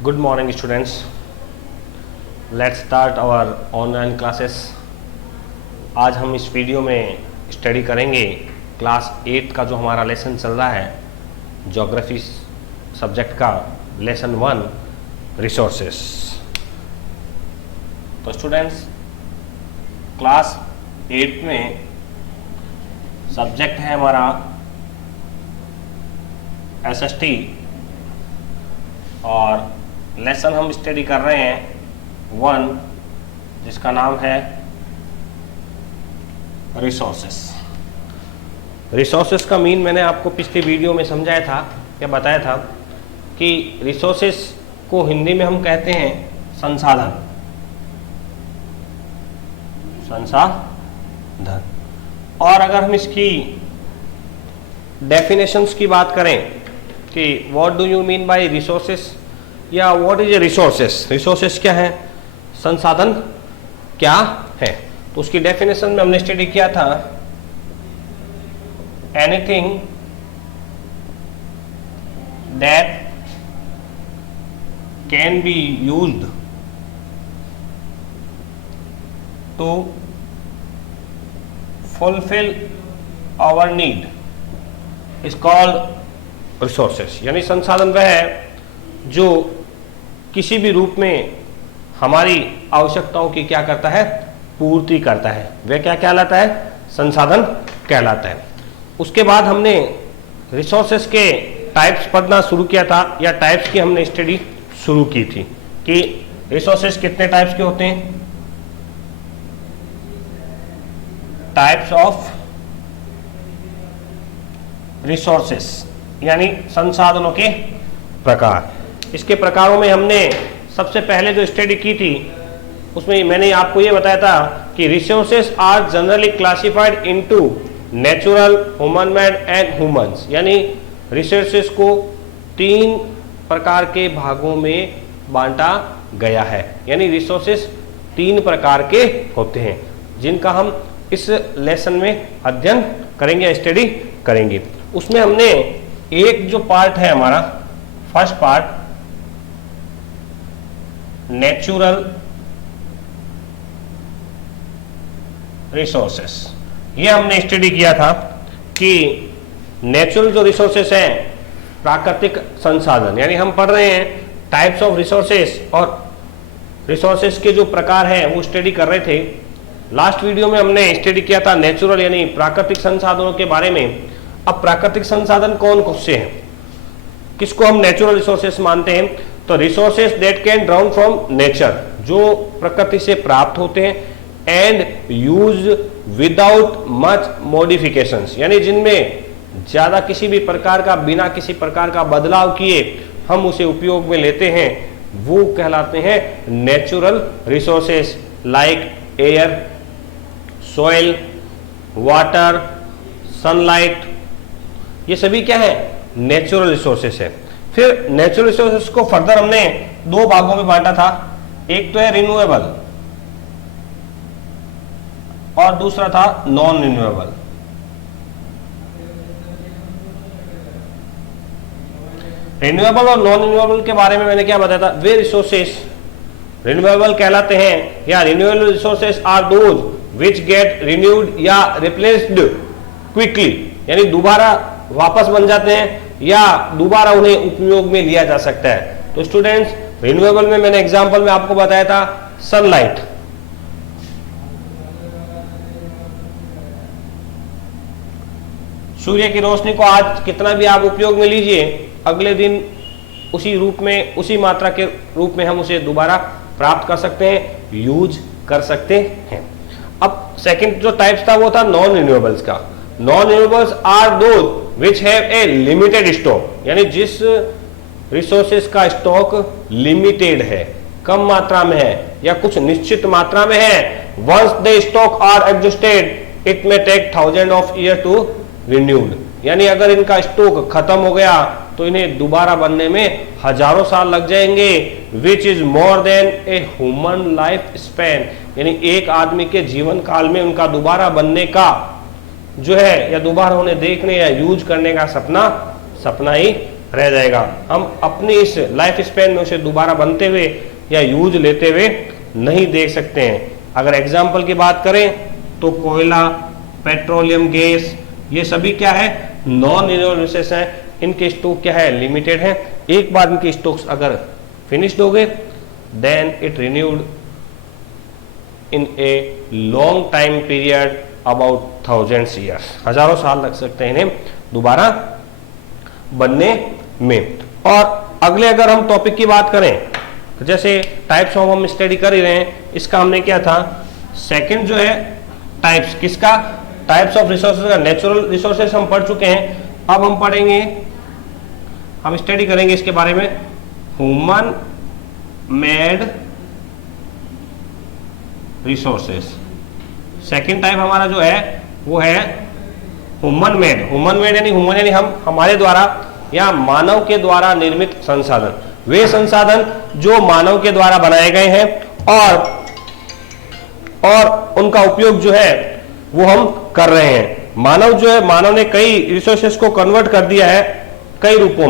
Good morning students. Let's start our online classes. आज हम इस वीडियो में स्टडी करेंगे क्लास 8 का जो हमारा लेसन चल रहा है ज्योग्राफी सब्जेक्ट का लेसन 1 रिसोर्सेस। तो स्टूडेंट्स क्लास 8 में सब्जेक्ट है हमारा एसएसटी और लेसन हम स्टडी कर रहे हैं 1 जिसका नाम है रिसोर्सेस। रिसोर्सेस का मीन मैंने आपको पिछली वीडियो में समझाया था या बताया था कि रिसोर्सेस को हिंदी में हम कहते हैं संसाधन। संसाधन और अगर हम इसकी डेफिनेशंस की बात करें कि what do you mean by resources या what is a resources, resources क्या है, संसाधन क्या है। तो उसकी डेफिनेशन में हमने स्टडी किया था anything that can be used to fulfil our need is called resources. यानी संसाधन वह है जो किसी भी रूप में हमारी आवश्यकताओं की क्या करता है, पूर्ति करता है। वह क्या कहलाता है, संसाधन कहलाता है। उसके बाद हमने रिसोर्सेस के टाइप्स पढ़ना शुरू किया था या टाइप्स की हमने स्टडी शुरू की थी कि रिसोर्सेस कितने टाइप्स के होते हैं। टाइप्स ऑफ रिसोर्सेस यानी संसाधनों के प्रकार। इसके प्रकारों में हमने सबसे पहले जो स्टडी की थी उसमें मैंने आपको ये बताया था कि resources are generally classified into natural, human made and humans. यानी रिसोर्सेस को 3 प्रकार के भागों में बांटा गया है। यानी रिसोर्सेस 3 प्रकार के होते हैं जिनका हम इस लेसन में अध्ययन करेंगे, स्टडी करेंगे। उसमें हमने एक जो पार्ट है हमारा फर्स्ट पार्ट नेचुरल रिसोर्सेस, ये हमने स्टडी किया था कि नेचुरल जो रिसोर्सेस हैं प्राकृतिक संसाधन, यानी हम पढ़ रहे हैं टाइप्स ऑफ रिसोर्सेस और रिसोर्सेस के जो प्रकार हैं वो स्टडी कर रहे थे। लास्ट वीडियो में हमने स्टडी किया था नेचुरल यानी प्राकृतिक संसाधनों के बारे में। अब प्राकृतिक संसाधन कौन कौन से हैं, किसको हम नेचुरल रिसोर्सेस मानते हैं। तो resources that can drown from nature, जो प्रकृति से प्राप्त होते हैं and use without much modifications, यानी जिनमें ज्यादा किसी भी प्रकार का, बिना किसी प्रकार का बदलाव किए हम उसे उपयोग में लेते हैं, वो कहलाते हैं natural resources. Like air, soil, water, sunlight, ये सभी क्या है, नेचुरल रिसोर्सेस है। फिर नेचुरल रिसोर्सेस को फर्दर हमने 2 भागों में बांटा था। एक तो है रिन्यूएबल और दूसरा था नॉन रिन्यूएबल। रिन्यूएबल और नॉन रिन्यूएबल के बारे में मैंने क्या बताया था, वे रिसोर्सेस रिन्यूएबल कहलाते हैं या renewable resources are those which get renewed या रिप्लेस्ड क्विकली, यानी दोबारा वापस बन जाते हैं या दोबारा उन्हें उपयोग में लिया जा सकता है। तो स्टूडेंट्स रिन्यूएबल में मैंने एग्जांपल में आपको बताया था सनलाइट, सूर्य की रोशनी को आज कितना भी आप उपयोग में लीजिए, अगले दिन उसी रूप में, उसी मात्रा के रूप में हम उसे दोबारा प्राप्त कर सकते हैं, यूज कर सकते हैं। अब सेकंड जो टाइप्स था वो था नॉन रिन्यूएबल्स का। Non renewables are those which have a limited stock, यानी जिस रिसोर्सेस का स्टॉक लिमिटेड है, कम मात्रा में है या कुछ निश्चित मात्रा में है। Once the stock are exhausted it may take 1000 of year to renewed, यानी अगर इनका स्टॉक खत्म हो गया तो इन्हें दोबारा बनने में हजारों साल लग जाएंगे। Which is more than a human life span, यानी एक आदमी के जीवन काल में उनका दोबारा बनने का जो है या दोबारा उन्हें देखने या यूज करने का सपना ही रह जाएगा, हम अपनी इस लाइफ स्पैन में उसे दोबारा बनते हुए या यूज लेते हुए नहीं देख सकते हैं। अगर एग्जाम्पल की बात करें तो कोयला, पेट्रोलियम गैस, ये सभी क्या है, नॉन रिन्यूएबल रिसोर्स हैं, इनके स्टॉक क्या है, लिमिटेड है। एक बार इनके स्टॉक्स अगर फिनिश्ड हो गए then it renewed in a long time period about thousands years, हजारों साल लग सकते हैं इन्हें दोबारा बनने में। और अगले अगर हम टॉपिक की बात करें तो जैसे टाइप्स ऑफ हम स्टडी कर ही रहे हैं, इसका हमने क्या था, सेकंड जो है टाइप्स, किसका, टाइप्स ऑफ रिसोर्सेज का, नेचुरल रिसोर्सेज हम पढ़ चुके हैं। अब हम पढ़ेंगे, हम स्टडी करेंगे इसके बारे में, human made resources. Second type हमारा जो है वो है ह्यूमन मेड। ह्यूमन मेड यानी ह्यूमन यानी हम, हमारे द्वारा या मानव के द्वारा निर्मित संसाधन, वे संसाधन जो मानव के द्वारा बनाए गए हैं और उनका उपयोग जो है वो हम कर रहे हैं। मानव जो है, मानव ने कई रिसोर्सेस को कन्वर्ट कर दिया है कई रूपों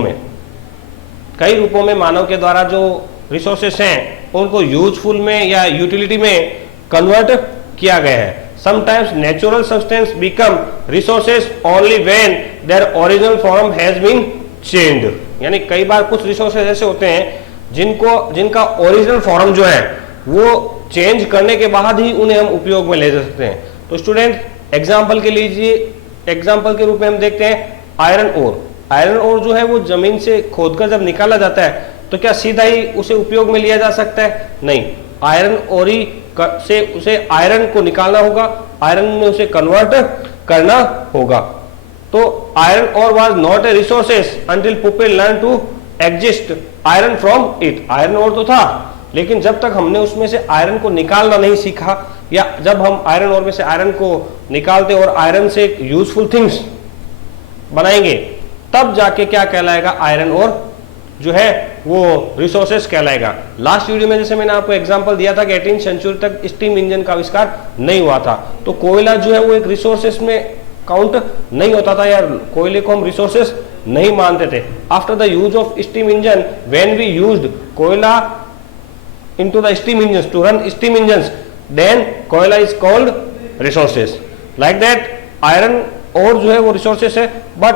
में मानव के द्वारा जो रिसोर्सेस हैं उनको यूजफुल में या यूटिलिटी में कन्वर्ट किया गया है। Sometimes natural substance become resources only when their original form has been changed। यानी कई बार कुछ रिसोर्सेज ऐसे होते हैं जिनका ओरिजिनल फॉर्म जो है वो चेंज करने के बाद ही उन्हें हम उपयोग में ले जा सकते हैं। तो स्टूडेंट एग्जाम्पल के लीजिए, एग्जाम्पल के रूप में हम देखते हैं आयरन ओर। आयरन ओर जो है वो जमीन से खोदकर जब निकाला जाता है तो क्या सीधा ही उसे उपयोग में लिया जा सकता है? नहीं, आयरन ओरी से उसे आयरन को निकालना होगा, आयरन में उसे कन्वर्ट करना होगा। तो iron ore was not a resources until people learn to exist iron from it. Iron ore तो था, लेकिन जब तक हमने उसमें से आयरन को निकालना नहीं सीखा, या जब हम आयरन ओर में से आयरन को निकालते और आयरन से यूजफुल थिंग्स बनाएंगे, तब जाके क्या कहलाएगा, आयरन ओर जो है वो रिसोर्सेस कहलाएगा। लास्ट वीडियो में जैसे मैंने आपको एग्जांपल दिया था कि 18वीं सेंचुरी तक स्टीम इंजन का आविष्कार नहीं हुआ था, तो कोयला जो है वो एक रिसोर्सेस में काउंट नहीं होता था, या कोयले को हम रिसोर्सेस नहीं मानते थे। After the use of steam engine, when we used कोयला into the steam engine to run steam engine, then कोयला is called resources. Like that iron और जो है वो रिसोर्सेस है, बट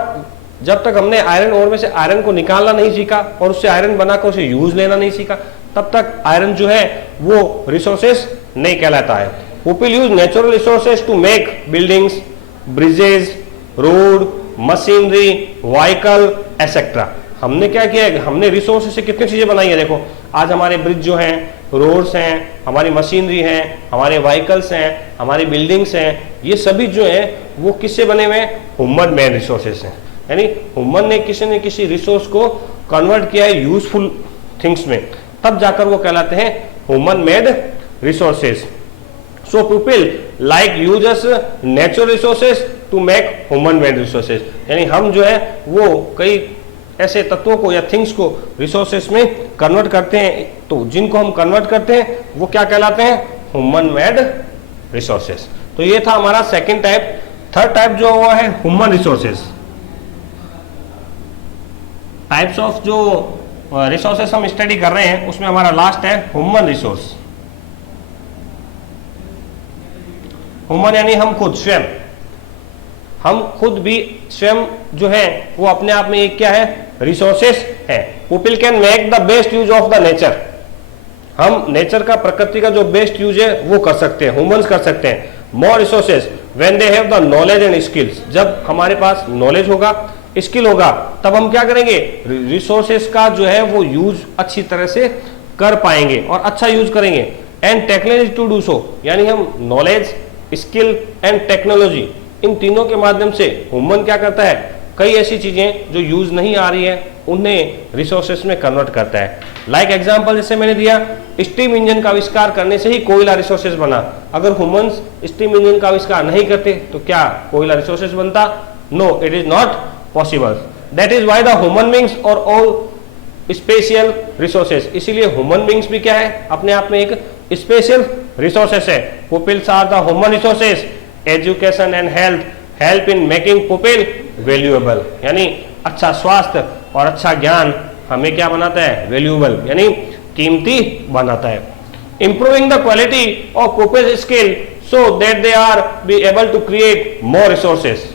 जब तक हमने आयरन ओर में से आयरन को निकालना नहीं सीखा और उससे आयरन बनाकर उसे यूज लेना नहीं सीखा, तब तक आयरन जो है वो रिसोर्सेस नहीं कहलाता है। People use natural resources to make buildings, bridges, road, machinery, vehicle etcetera. हमने क्या किया है, हमने रिसोर्सेस से कितनी चीजें बनाई है। देखो आज हमारे ब्रिज जो हैं, रोड्स हैं, हमारी मशीनरी हैं, हमारे व्हीकल्स हैं, हमारी बिल्डिंग्स हैं, ये सभी जो है वो किससे बने हुए हैं, ह्यूमन मेड रिसोर्सेस हैं। यानी ह्यूमन ने किसी रिसोर्स को कन्वर्ट किया है यूजफुल थिंग्स में, तब जाकर वो कहलाते हैं human made resources. So people like uses natural resources to make human made resources. यानी हम जो है वो कई ऐसे तत्वों को या थिंग्स को रिसोर्सेज में कन्वर्ट करते हैं, तो जिनको हम कन्वर्ट करते हैं वो क्या कहलाते हैं, ह्यूमन मेड रिसोर्सेज। तो ये था हमारा सेकेंड टाइप। थर्ड टाइप जो हुआ है ह्यूमन रिसोर्सेज। टाइप्स ऑफ जो रिसोर्सेस हम स्टडी कर रहे हैं उसमें हमारा लास्ट है ह्यूमन रिसोर्स। ह्यूमन यानी हम खुद, स्वयं, हम खुद भी स्वयं जो है वो अपने आप में एक क्या है, रिसोर्सेस है। People can make the best use of the nature. हम नेचर का, प्रकृति का जो बेस्ट यूज है वो कर सकते हैं, ह्यूमंस कर सकते हैं। More resources when they have the knowledge and skills. जब हमारे पास नॉलेज होगा, स्किल होगा, तब हम क्या करेंगे, रिसोर्सेस का जो है वो यूज अच्छी तरह से कर पाएंगे और अच्छा यूज करेंगे। And technology to do so, यानी हम नॉलेज, स्किल एंड टेक्नोलॉजी, इन तीनों के माध्यम से ह्यूमन क्या करता है, कई ऐसी चीजें जो यूज नहीं आ रही है उन्हें रिसोर्सेस में कन्वर्ट करता है। लाइक एग्जांपल जैसे मैंने दिया, स्टीम इंजन का आविष्कार करने से ही कोयला रिसोर्सेस बना। अगर ह्यूमंस स्टीम इंजन का आविष्कार नहीं करते तो क्या कोयला रिसोर्सेस बनता? No, it is not possible. That is why the human beings are all special resources. इसीलिए ह्यूमन बींग्स भी क्या है, अपने आप में एक स्पेशल रिसोर्सेस है। Peoples are the human resources. Education and health help in making people valuable. यानी अच्छा स्वास्थ्य और अच्छा ज्ञान हमें क्या बनाता है, वैल्यूएबल यानी कीमती बनाता है। Improving the quality of peoples skill so that they are be able to create more resources,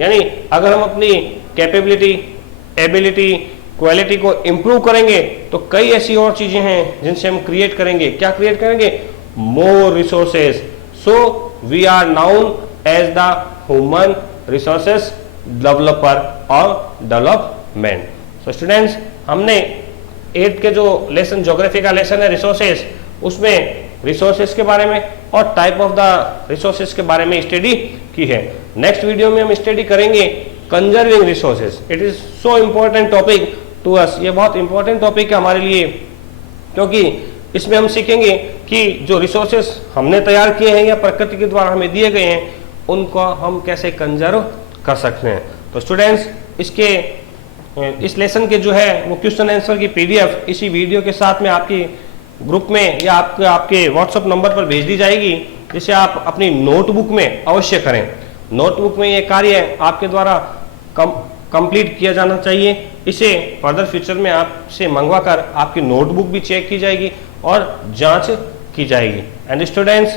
यानी अगर हम अपनी कैपेबिलिटी, एबिलिटी, क्वालिटी को इंप्रूव करेंगे तो कई ऐसी और चीजें हैं जिनसे हम क्रिएट करेंगे। क्या क्रिएट करेंगे, more resources. So we are known as the human resources developer और डेवलपमेंट। सो स्टूडेंट्स, हमने 8th के जो लेसन, ज्योग्राफी का लेसन है रिसोर्सेस, उसमें रिसोर्सेस के बारे में और टाइप ऑफ द रिसोर्सेस के बारे में स्टडी की है। नेक्स्ट वीडियो में हम स्टडी करेंगे conserving resources. It is so important topic to us, ये बहुत इंपॉर्टेंट टॉपिक है हमारे लिए, क्योंकि इसमें हम सीखेंगे कि जो रिसोर्सेस हमने तैयार किए हैं या प्रकृति के द्वारा हमें दिए गए हैं, उनको हम कैसे कंजर्व कर सकते हैं। तो स्टूडेंट्स, इस लेसन के जो है वो क्वेश्चन आंसर की पीडीएफ इसी वीडियो के साथ में आपकी ग्रुप में या आपके व्हाट्सएप नंबर पर भेज दी जाएगी, जिसे आप अपनी नोटबुक में अवश्य करें। नोटबुक में ये कार्य आपके द्वारा कंप्लीट किया जाना चाहिए। इसे फर्दर फ्यूचर में आपसे मंगवा कर आपकी नोटबुक भी चेक की जाएगी और जांच की जाएगी। एंड स्टूडेंट्स,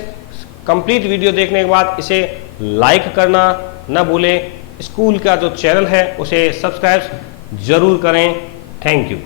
कंप्लीट वीडियो देखने के बाद इसे लाइक करना न भूलें। स्कूल का जो चैनल है उसे सब्सक्राइब जरूर करें। Thank you.